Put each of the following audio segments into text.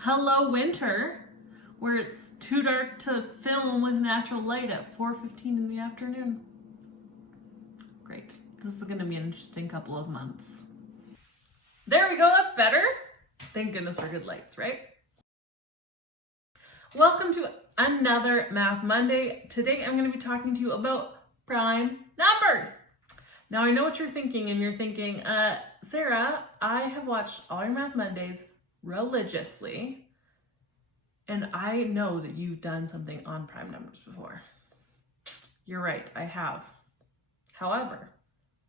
Hello Winter, where it's too dark to film with natural light at 4:15 in the afternoon. Great. This is going to be an interesting couple of months. There we go, that's better. Thank goodness for good lights, right? Welcome to another Math Monday. Today I'm going to be talking to you about prime numbers. Now I know what you're thinking, and you're thinking, Sarah, I have watched all your Math Mondays religiously, and I know that you've done something on prime numbers before. You're right, I have. However,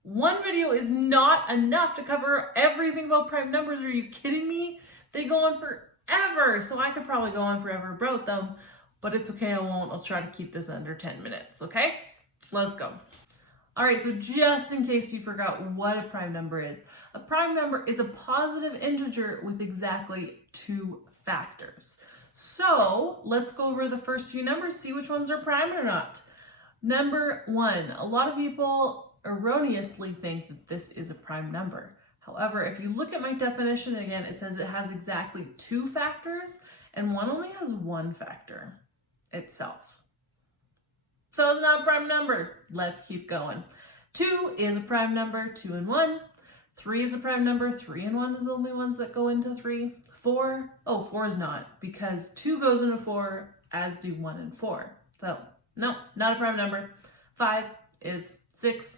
one video is not enough to cover everything about prime numbers. Are you kidding me? They go on forever, so I could probably go on forever about them, but it's okay, I won't. I'll try to keep this under 10 minutes, okay? Let's go. All right, so just in case you forgot what a prime number is, a prime number is a positive integer with exactly 2 factors. So let's go over the first few numbers, see which ones are prime or not. Number 1, a lot of people erroneously think that this is a prime number. However, if you look at my definition again, it says it has exactly 2 factors, and 1 only has 1 factor itself. So it's not a prime number. Let's keep going. 2 is a prime number, 2 and 1. 3 is a prime number, 3 and 1 is the only ones that go into 3. 4 is not, because 2 goes into 4, as do 1 and 4. So, no, not a prime number. 5 is 6.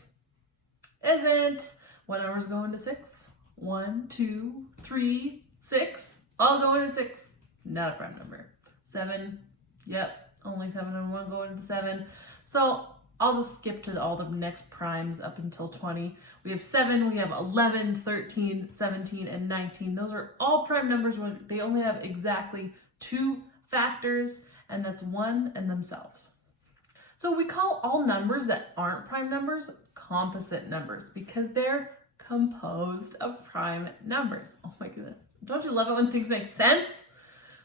Isn't. What numbers go into 6? 1, 2, 3, 6. All go into 6. Not a prime number. 7, yep, only 7 and 1 go into 7. So I'll just skip to all the next primes up until 20. We have 7, we have 11, 13, 17, and 19. Those are all prime numbers when they only have exactly 2 factors, and that's 1 and themselves. So we call all numbers that aren't prime numbers composite numbers because they're composed of prime numbers. Oh my goodness. Don't you love it when things make sense?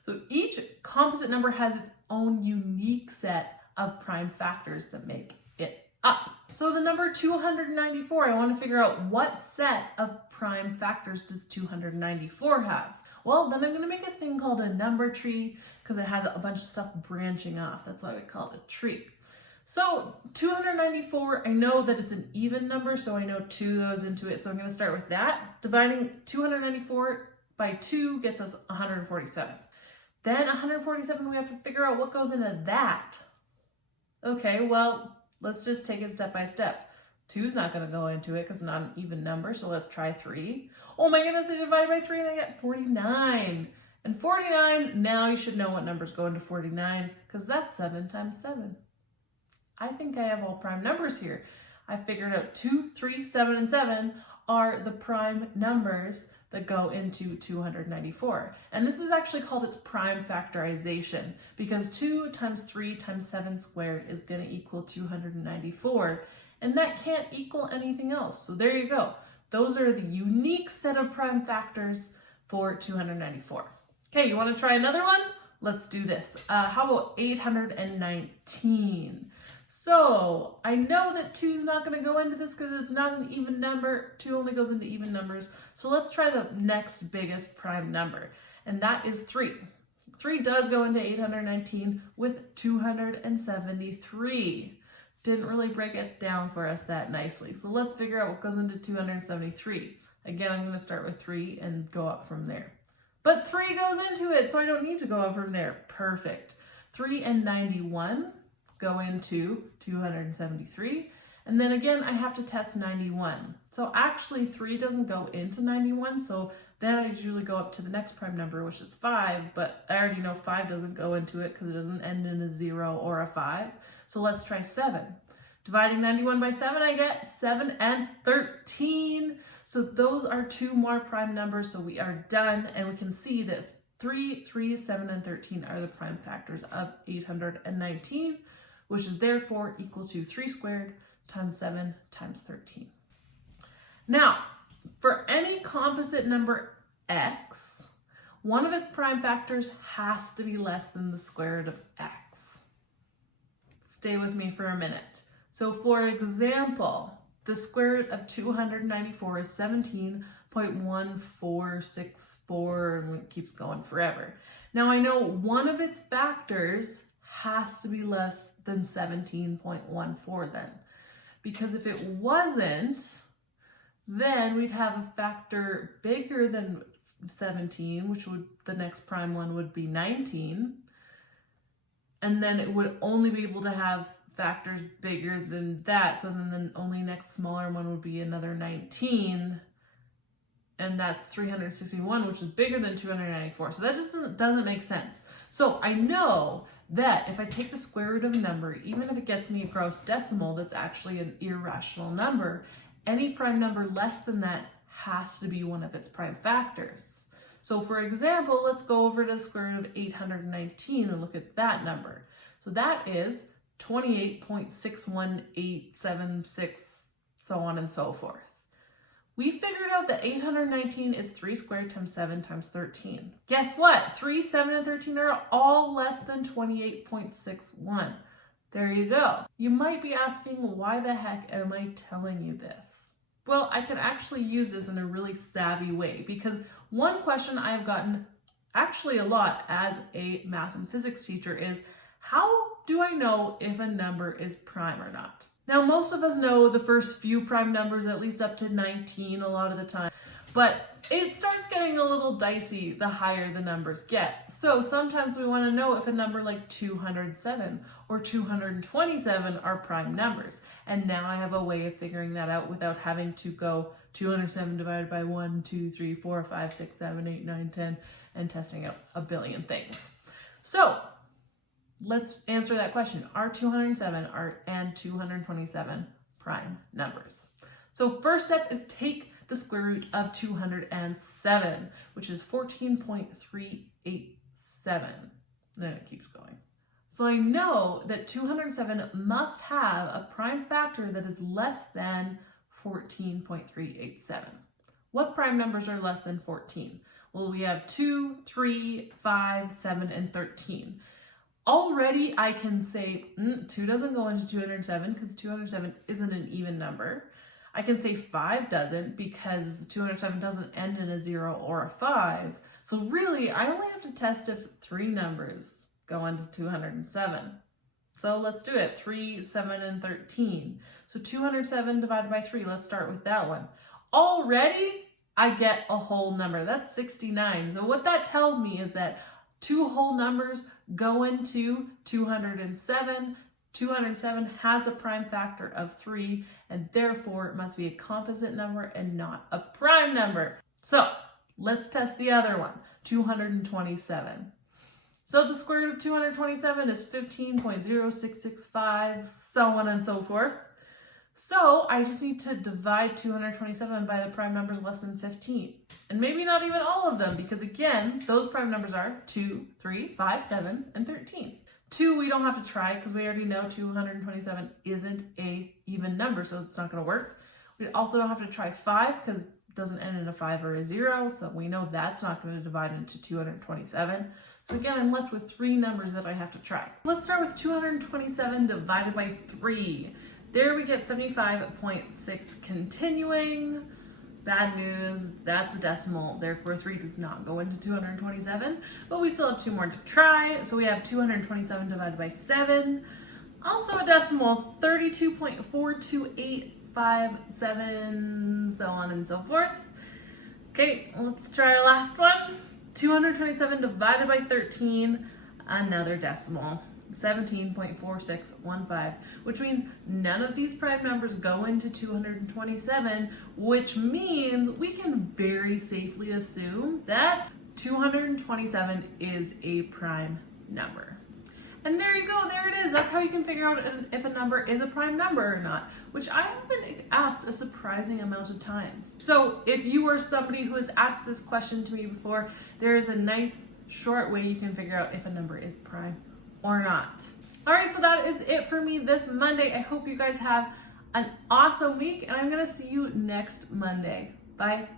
So each composite number has its own unique set of prime factors that make it up. So the number 294, I want to figure out what set of prime factors does 294 have? Well, then I'm going to make a thing called a number tree because it has a bunch of stuff branching off. That's why we call it a tree. So 294, I know that it's an even number, so I know 2 goes into it. So I'm going to start with that. Dividing 294 by 2 gets us 147. Then 147, we have to figure out what goes into that. Okay, well, let's just take it step by step. 2 is not going to go into it because it's not an even number, so let's try 3. Oh my goodness, I divided by 3 and I get 49. And 49, now you should know what numbers go into 49 because that's 7 times 7. I think I have all prime numbers here. I figured out 2, 3, 7, and 7 are the prime numbers that go into 294. And this is actually called its prime factorization because 2 times 3 times 7 squared is going to equal 294. And that can't equal anything else. So there you go. Those are the unique set of prime factors for 294. Okay, you want to try another one? Let's do this. How about 819? So I know that 2 is not going to go into this because it's not an even number. 2 only goes into even numbers. So let's try the next biggest prime number, and that is 3. 3 does go into 819 with 273. Didn't really break it down for us that nicely. So let's figure out what goes into 273. Again, I'm going to start with 3 and go up from there. But 3 goes into it, so I don't need to go up from there. Perfect. 3 and 91 go into 273. And then again, I have to test 91. So actually 3 doesn't go into 91. So then I usually go up to the next prime number, which is 5, but I already know 5 doesn't go into it because it doesn't end in a 0 or a 5. So let's try 7. Dividing 91 by 7, I get 7 and 13. So those are 2 more prime numbers. So we are done, and we can see that 3, 7, and 13 are the prime factors of 819, which is therefore equal to 3 squared times 7 times 13. Now, for any composite number x, one of its prime factors has to be less than the square root of x. Stay with me for a minute. So for example, the square root of 294 is 17.5 0.1464, and it keeps going forever. Now I know one of its factors has to be less than 17.14 then, because if it wasn't, then we'd have a factor bigger than 17, which would, the next prime one would be 19, and then it would only be able to have factors bigger than that, so then the only next smaller one would be another 19, and that's 361, which is bigger than 294. So that just doesn't make sense. So I know that if I take the square root of a number, even if it gets me a gross decimal that's actually an irrational number, any prime number less than that has to be one of its prime factors. So for example, let's go over to the square root of 819 and look at that number. So that is 28.618766, so on and so forth. We figured out that 819 is 3 squared times 7 times 13. Guess what? 3, 7, and 13 are all less than 28.61. There you go. You might be asking, why the heck am I telling you this? Well, I can actually use this in a really savvy way, because one question I've gotten actually a lot as a math and physics teacher is, how do I know if a number is prime or not? Now, most of us know the first few prime numbers, at least up to 19 a lot of the time, but it starts getting a little dicey the higher the numbers get. So sometimes we want to know if a number like 207 or 227 are prime numbers. And now I have a way of figuring that out without having to go 207 divided by 1, 2, 3, 4, 5, 6, 7, 8, 9, 10, and testing out a billion things. So let's answer that question. Are 207 and 227 prime numbers? So first step is take the square root of 207, which is 14.387. Then it keeps going. So I know that 207 must have a prime factor that is less than 14.387. What prime numbers are less than 14? Well, we have 2, 3, 5, 7, and 13. Already I can say 2 doesn't go into 207 because 207 isn't an even number. I can say 5 doesn't because 207 doesn't end in a 0 or a 5. So really, I only have to test if 3 numbers go into 207. So let's do it. 3, 7, and 13. So 207 divided by 3, let's start with that one. Already, I get a whole number. That's 69. So what that tells me is that 2 whole numbers go into 207. 207 has a prime factor of 3, and therefore it must be a composite number and not a prime number. So let's test the other one, 227. So the square root of 227 is 15.0665, so on and so forth. So I just need to divide 227 by the prime numbers less than 15. And maybe not even all of them, because again, those prime numbers are 2, 3, 5, 7, and 13. 2 we don't have to try because we already know 227 isn't a even number, so it's not going to work. We also don't have to try 5 because it doesn't end in a 5 or a 0, so we know that's not going to divide into 227. So again, I'm left with 3 numbers that I have to try. Let's start with 227 divided by 3. There we get 75.6 continuing. Bad news, that's a decimal, therefore 3 does not go into 227, but we still have 2 more to try. So we have 227 divided by 7, also a decimal, 32.42857, so on and so forth. Okay, let's try our last one. 227 divided by 13, another decimal, 17.4615, which means none of these prime numbers go into 227, which means we can very safely assume that 227 is a prime number. And there you go, there it is. That's how you can figure out if a number is a prime number or not, which I have been asked a surprising amount of times. So if you are somebody who has asked this question to me before, there is a nice short way you can figure out if a number is prime or not. All right, so that is it for me this Monday. I hope you guys have an awesome week, and I'm gonna see you next Monday. Bye.